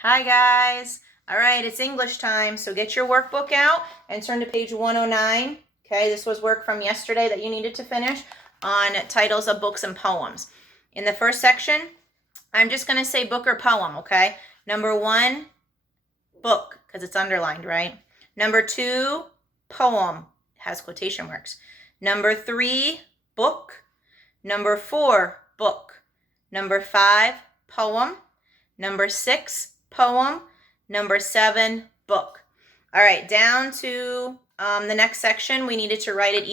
Hi guys. All right, it's English time. So get your workbook out and turn to page 109. Okay, this was work from yesterday that you needed to finish on titles of books and poems. In the first section, I'm just going to say book or poem, okay? Number 1, book, because it's underlined, right? Number 2, poem, has quotation marks. Number 3, book. Number 4, book. Number 5, poem. Number 6, poem. Number 7, book. All right, down to the next section, we needed to write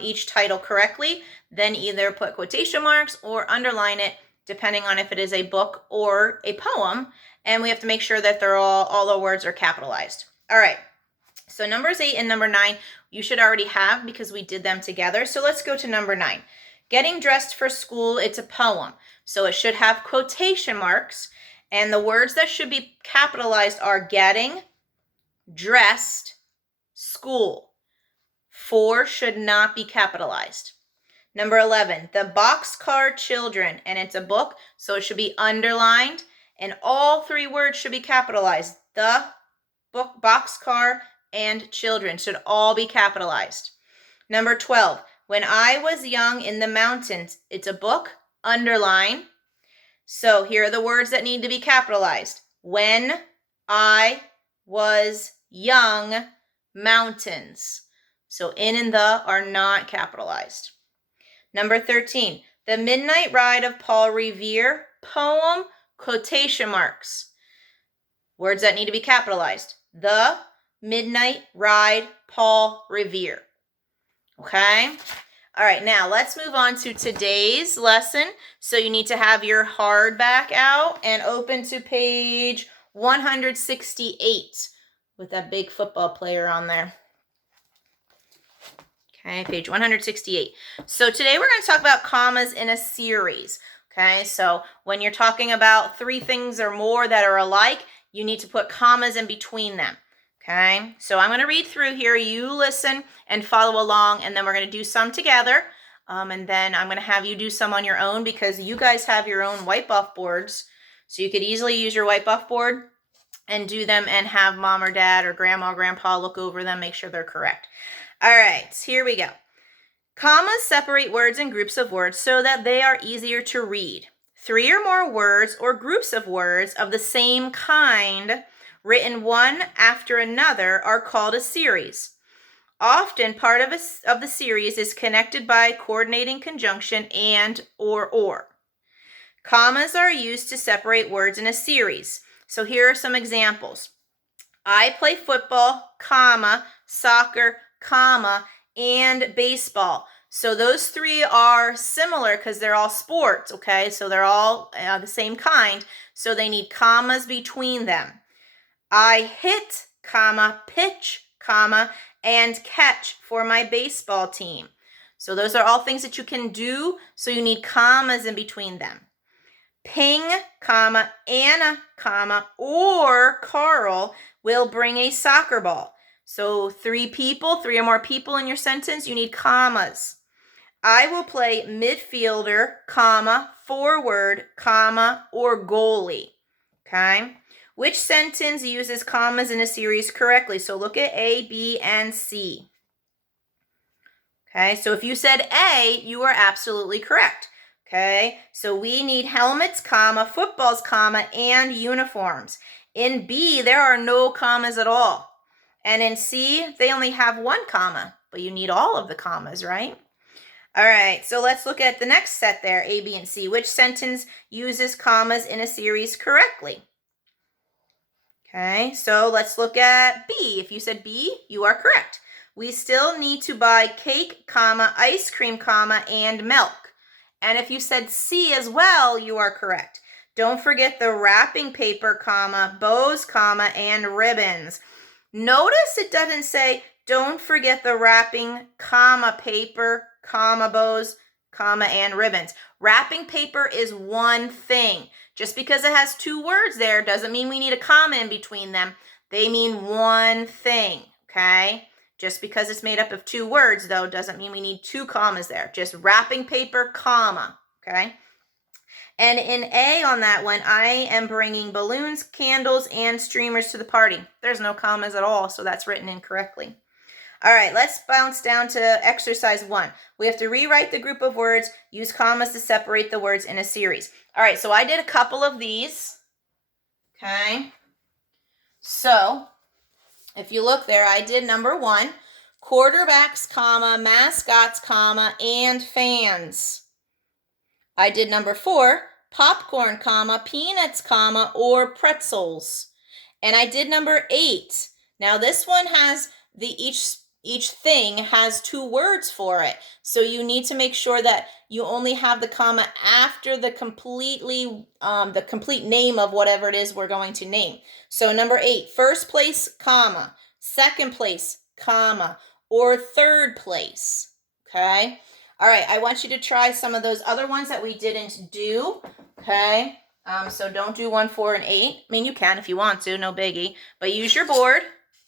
each title correctly, then either put quotation marks or underline it, depending on if it is a book or a poem, and we have to make sure that all the words are capitalized. All right, so numbers 8 and number 9, you should already have because we did them together. So let's go to number 9. Getting dressed for school, it's a poem. So it should have quotation marks. And the words that should be capitalized are getting, dressed, school. 4 should not be capitalized. Number 11, the Boxcar Children, and it's a book, so it should be underlined, and all 3 words should be capitalized. The book, Boxcar, and children should all be capitalized. Number 12, When I Was Young in the Mountains, it's a book, underline. So here are the words that need to be capitalized. When I was young, mountains. So in and the are not capitalized. Number 13, The Midnight Ride of Paul Revere, poem, quotation marks. Words that need to be capitalized. The Midnight Ride, Paul Revere. Okay? All right, now let's move on to today's lesson. So you need to have your hardback out and open to page 168 with that big football player on there. Okay, page 168. So today we're going to talk about commas in a series. Okay, so when you're talking about 3 things or more that are alike, you need to put commas in between them. Okay, so I'm going to read through here. You listen and follow along, and then we're going to do some together. And then I'm going to have you do some on your own because you guys have your own wipe-off boards. So you could easily use your wipe-off board and do them and have mom or dad or grandma or grandpa look over them, make sure they're correct. All right, here we go. Commas separate words in groups of words so that they are easier to read. 3 or more words or groups of words of the same kind written one after another are called a series. Often part of the series is connected by coordinating conjunction and or. Commas are used to separate words in a series. So here are some examples. I play football, comma, soccer, comma, and baseball. So those 3 are similar because they're all sports, okay? So they're all the same kind. So they need commas between them. I hit, comma, pitch, comma, and catch for my baseball team. So those are all things that you can do, so you need commas in between them. Ping, comma, Anna, comma, or Carl will bring a soccer ball. So 3 people, 3 or more people in your sentence, you need commas. I will play midfielder, comma, forward, comma, or goalie. Okay? Which sentence uses commas in a series correctly? So look at A, B, and C. Okay, so if you said A, you are absolutely correct. Okay, so we need helmets, comma, footballs, comma, and uniforms. In B, there are no commas at all. And in C, they only have 1 comma, but you need all of the commas, right? All right, so let's look at the next set there, A, B, and C. Which sentence uses commas in a series correctly? Okay, so let's look at B. If you said B, you are correct. We still need to buy cake, comma, ice cream, comma, and milk. And if you said C as well, you are correct. Don't forget the wrapping paper, comma, bows, comma, and ribbons. Notice it doesn't say, don't forget the wrapping, comma, paper, comma, bows, comma, and ribbons. Wrapping paper is one thing. Just because it has 2 words there doesn't mean we need a comma in between them. They mean one thing, okay? Just because it's made up of 2 words, though, doesn't mean we need 2 commas there. Just wrapping paper, comma, okay? And in A on that one, I am bringing balloons, candles, and streamers to the party. There's no commas at all, so that's written incorrectly. All right, let's bounce down to exercise 1. We have to rewrite the group of words, use commas to separate the words in a series. All right, so I did a couple of these. Okay. So, if you look there, I did number 1, quarterbacks, comma, mascots, comma, and fans. I did number 4, popcorn, comma, peanuts, comma, or pretzels. And I did number 8. Now this one has each thing has 2 words for it. So you need to make sure that you only have the comma after the complete name of whatever it is we're going to name. So number 8, first place, comma, second place, comma, or third place. Okay? All right, I want you to try some of those other ones that we didn't do. Okay? So don't do 1, 4, and 8. I mean, you can if you want to, no biggie. But use your board.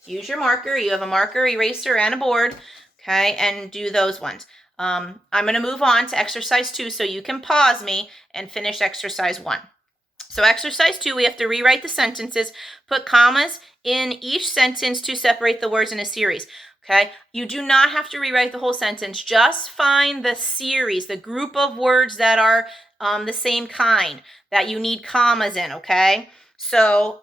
Use your marker. You have a marker, eraser, and a board, okay, and do those ones. I'm going to move on to exercise 2 so you can pause me and finish exercise 1. So exercise 2, we have to rewrite the sentences, put commas in each sentence to separate the words in a series, okay? You do not have to rewrite the whole sentence. Just find the series, the group of words that are the same kind that you need commas in, okay? So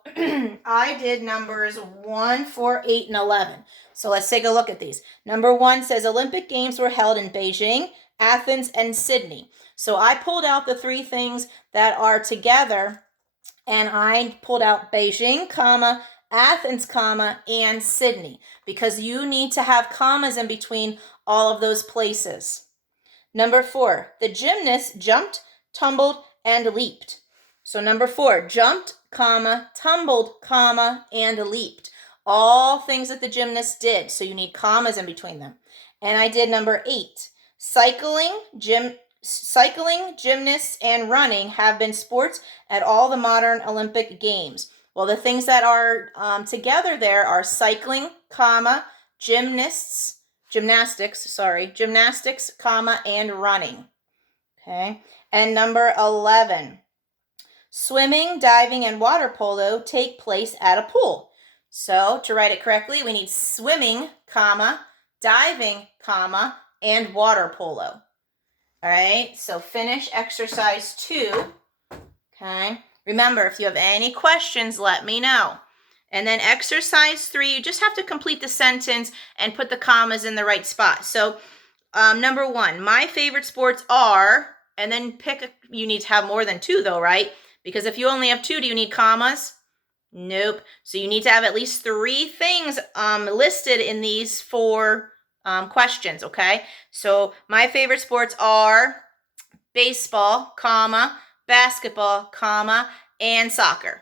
I did numbers 1, 4, 8, and 11. So let's take a look at these. Number 1 says Olympic Games were held in Beijing, Athens, and Sydney. So I pulled out the 3 things that are together, and I pulled out Beijing, comma, Athens, comma, and Sydney, because you need to have commas in between all of those places. Number 4, the gymnasts jumped, tumbled, and leaped. So number 4, jumped, comma, tumbled, comma, and leaped. All things that the gymnasts did, so you need commas in between them. And I did number 8, cycling, gymnasts, and running have been sports at all the modern Olympic Games. Well, the things that are together there are cycling, comma, gymnastics, comma, and running. Okay. And number 11, swimming, diving, and water polo take place at a pool. So to write it correctly, we need swimming, comma, diving, comma, and water polo. All right, so finish exercise 2. Okay. Remember, if you have any questions, let me know. And then exercise 3, you just have to complete the sentence and put the commas in the right spot. So number 1, my favorite sports are, and then you need to have more than 2 though, right? Because if you only have 2, do you need commas? Nope. So you need to have at least 3 things listed in these 4 questions, okay? So my favorite sports are baseball, comma, basketball, comma, and soccer.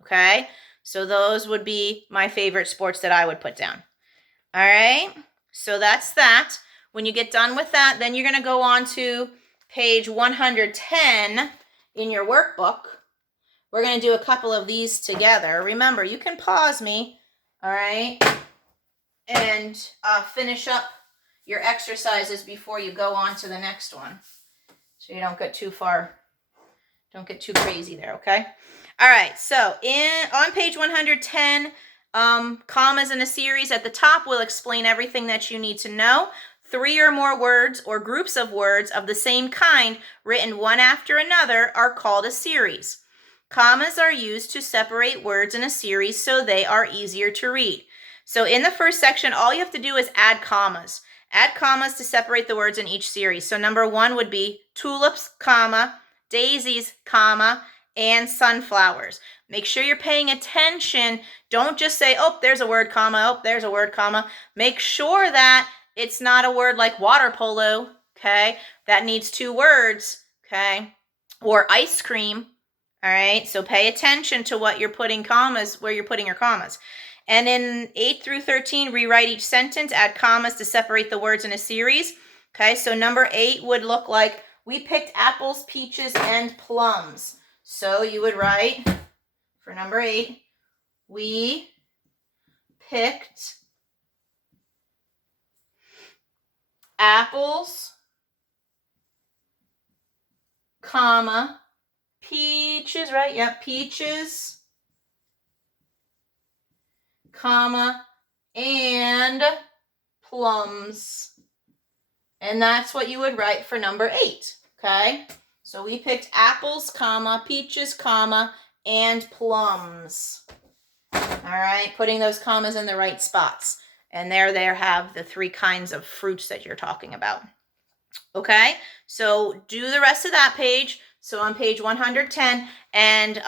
Okay? So those would be my favorite sports that I would put down. All right? So that's that. When you get done with that, then you're going to go on to page 110 in your workbook. We're going to do a couple of these together. Remember, you can pause me, all right, and finish up your exercises before you go on to the next one, so you don't get too crazy there, okay? All right, so on page 110, commas in a series at the top will explain everything that you need to know. 3 or more words or groups of words of the same kind written one after another are called a series. Commas are used to separate words in a series so they are easier to read. So in the first section, all you have to do is add commas. Add commas to separate the words in each series. So number 1 would be tulips, comma, daisies, comma, and sunflowers. Make sure you're paying attention. Don't just say, oh, there's a word, comma, oh, there's a word, comma. Make sure that it's not a word like water polo, okay? That needs 2 words, okay? Or ice cream, all right? So pay attention to what you're putting commas, where you're putting your commas. And in 8 through 13, rewrite each sentence, add commas to separate the words in a series. Okay, so number 8 would look like, we picked apples, peaches, and plums. So you would write, for number 8, we picked apples, comma, peaches, right? Yep, peaches, comma, and plums. And that's what you would write for number 8, okay? So we picked apples, comma, peaches, comma, and plums. All right, putting those commas in the right spots. And there have the 3 kinds of fruits that you're talking about. Okay, so do the rest of that page. So on page 110, and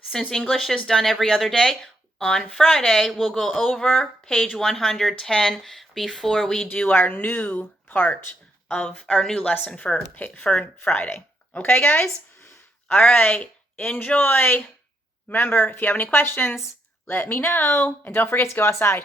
since English is done every other day, on Friday, we'll go over page 110 before we do our new part of our new lesson for Friday. Okay, guys? All right, enjoy. Remember, if you have any questions, let me know. And don't forget to go outside.